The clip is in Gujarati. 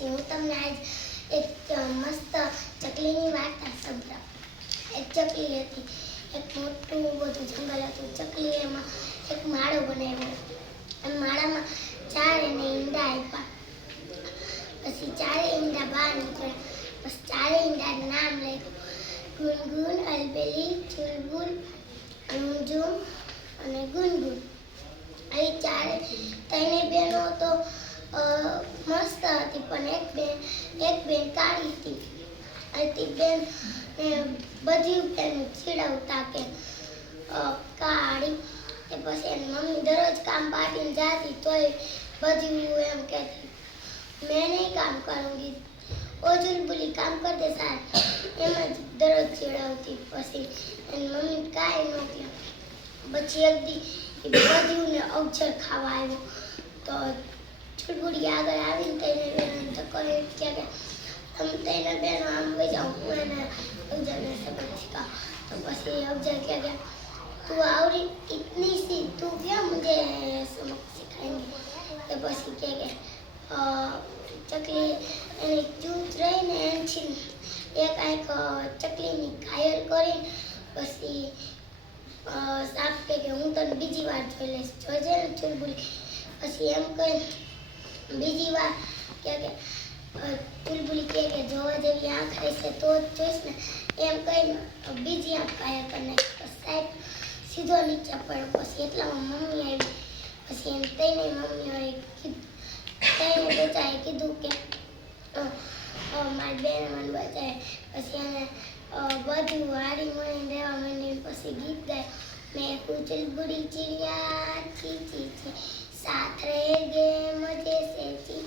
પછી હું તમને આજ એક મસ્ત ચકલીની વાર્તા સંભળાવું. એક ચકલી હતી. એક મોટું બધું જંગલ હતું. ચકલીએ એમાં એક માળો બનાવ્યો. અને માળામાં 4 એને ઈંડા આપ્યા. પછી 4 ઈંડા બહાર નીકળ્યા. પછી 4 ઈંડાનું નામ લખ્યું. ગુનગુન, અલબેલી, ચુલબુલ, રૂમઝુમ અને ગુનગુન. અહીં 3 બહેનો તો મસ્ત હતી, પણ એક બેન કાળી હતી. અને બેન બધી બેન ચીડવતા કે કાળી. પછી એની મમ્મી દરરોજ કામ પાડીને જાતી, તોય બધી એમ કહેતી मैं नहीं काम करूँगी, ओ चुलबुली काम कर दे सार. એમ જ દરરોજ ચીડવતી. પછી એની મમ્મી કાંઈ ન કહે. પછી એક દી બધીને અવસર ખાવા આવ્યો. તો ચુલબુલી આગળ આવીને તેને બેન તો કહે કે તમે તેને બેન આમ વહી જાઓ, હું એને અવજરને સબક શીખાઉં. તો પછી અવજર કહે કે તું આવરી इतनी सी तू क्या मुझे सबक सिखाएंगे. तो પછી કહે કે ચકલી એની ચૂપ રહીને એનથી એક આંખ ચકલીની ઘાયલ કરી. પછી સાપ કહે કે હું તને બીજી વાર જોઈ લઈશ, જોજે ને ચુલબુલી. પછી એમ કહી બીજી વાર કે ચુલબુલી કહે કે જોવા જેવી આંખ રહેશે તો જ જોઈશ ને. એમ કહીને બીજી આંખ ઘાયલ કરી નાખી. સાહેબ સીધો નીચે પડ્યો. પછી એટલામાં મમ્મી આવી. પછી એમ તઈને મમ્મીઓએ કીધું, તઈને બચાએ કીધું કે મારી બેન મને બચાવે. પછી એને બધું હારી મળીને રહેવા માંડી. પછી ગીત ગાય, મેં ચુલબુલી ચિડિયા ચી ચી ચી, સાથ રહેગે મજે સે ચી.